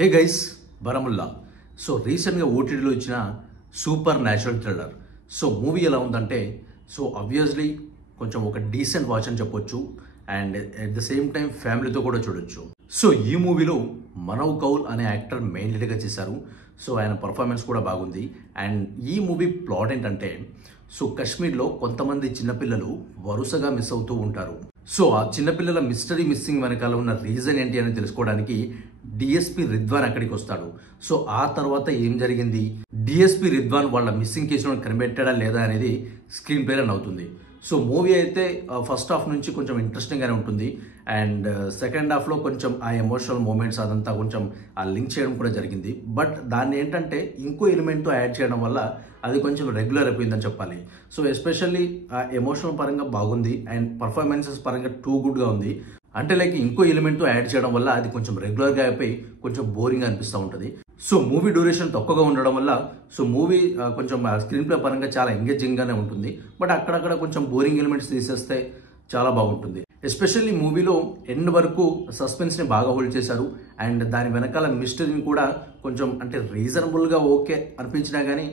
Hey guys, బరముల్లా. So రీసెంట్గా ఓటీటీలో ఇచ్చిన super natural thriller. So movie ఎలా ఉందంటే, సో ఆబ్వియస్లీ కొంచెం ఒక డీసెంట్ వాచ్ అని చెప్పొచ్చు. And at the same time ఫ్యామిలీతో కూడా చూడొచ్చు. సో ఈ మూవీలో మనవ్ కౌల్ అనే యాక్టర్ మెయిన్ లీడ్గా చేశారు. సో ఆయన పర్ఫార్మెన్స్ కూడా బాగుంది. అండ్ ఈ మూవీ ప్లాట్ ఏంటంటే, సో కాశ్మీర్లో కొంతమంది చిన్నపిల్లలు వరుసగా మిస్ అవుతూ ఉంటారు. సో ఆ చిన్నపిల్లల మిస్సింగ్ వెనకాల ఉన్న రీజన్ ఏంటి అని తెలుసుకోవడానికి డిఎస్పీ రిద్వాన్ అక్కడికి వస్తాడు. సో ఆ తర్వాత ఏం జరిగింది, డిఎస్పీ రిద్వాన్ వాళ్ళ మిస్సింగ్ కేసులను కనిపెట్టాడా లేదా అనేది స్క్రీన్ ప్లే రన్ అవుతుంది. సో మూవీ అయితే ఫస్ట్ హాఫ్ నుంచి కొంచెం ఇంట్రెస్టింగ్గానే ఉంటుంది. అండ్ సెకండ్ హాఫ్లో కొంచెం ఆ ఎమోషనల్ మూమెంట్స్ అదంతా కొంచెం ఆ లింక్ చేయడం కూడా జరిగింది. బట్ దాన్ని ఏంటంటే ఇంకో ఎలిమెంట్తో యాడ్ చేయడం వల్ల అది కొంచెం రెగ్యులర్ అయిపోయిందని చెప్పాలి. సో ఎస్పెషల్లీ ఆ ఎమోషనల్ పరంగా బాగుంది అండ్ పర్ఫార్మెన్సెస్ పరంగా టూ గుడ్గా ఉంది. అంటే లైక్ ఇంకో ఎలిమెంట్తో యాడ్ చేయడం వల్ల అది కొంచెం రెగ్యులర్గా అయిపోయి కొంచెం బోరింగ్ అనిపిస్తూ ఉంటుంది. సో మూవీ డ్యూరేషన్ తక్కువగా ఉండడం వల్ల సో మూవీ కొంచెం స్క్రీన్ ప్లే పరంగా చాలా ఎంగేజింగ్గానే ఉంటుంది. బట్ అక్కడక్కడ కొంచెం బోరింగ్ ఎలిమెంట్స్ తీసేస్తే చాలా బాగుంటుంది. ఎస్పెషల్లీ మూవీలో ఎండ్ వరకు సస్పెన్స్ని బాగా హోల్డ్ చేశారు. అండ్ దాని వెనకాల మిస్టరీని కూడా కొంచెం అంటే రీజనబుల్గా ఓకే అనిపించినా కానీ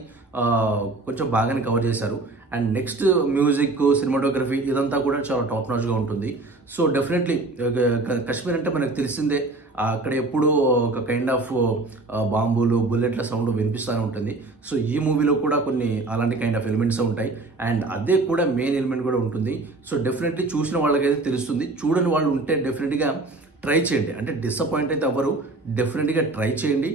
కొంచెం బాగానే కవర్ చేశారు. అండ్ నెక్స్ట్ మ్యూజిక్, సినిమాటోగ్రఫీ ఇదంతా కూడా చాలా టాప్ నాచ్గా ఉంటుంది. సో డెఫినెట్లీ కాశ్మీర్ అంటే మనకు తెలిసిందే, అక్కడ ఎప్పుడూ ఒక కైండ్ ఆఫ్ బాంబులు, బుల్లెట్ల సౌండ్ వినిపిస్తూనే ఉంటుంది. సో ఈ మూవీలో కూడా కొన్ని అలాంటి కైండ్ ఆఫ్ ఎలిమెంట్స్ ఉంటాయి. అండ్ అదే కూడా మెయిన్ ఎలిమెంట్ కూడా ఉంటుంది. సో డెఫినెట్లీ చూసిన వాళ్ళకైతే తెలుస్తుంది. చూడని వాళ్ళు ఉంటే డెఫినెట్గా ట్రై చేయండి. అంటే డిసప్పాయింట్ అయితే అవ్వరు. డెఫినెట్గా ట్రై చేయండి.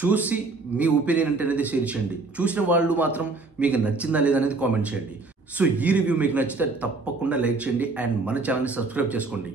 చూసి మీ ఒపీనియన్ అంటే అనేది షేర్ చేయండి. చూసిన వాళ్ళు మాత్రం మీకు నచ్చిందా లేదా అనేది కామెంట్ చేయండి. సో ఈ రివ్యూ మీకు నచ్చితే తప్పకుండా లైక్ చేయండి అండ్ మన ఛానల్ని సబ్స్క్రైబ్ చేసుకోండి.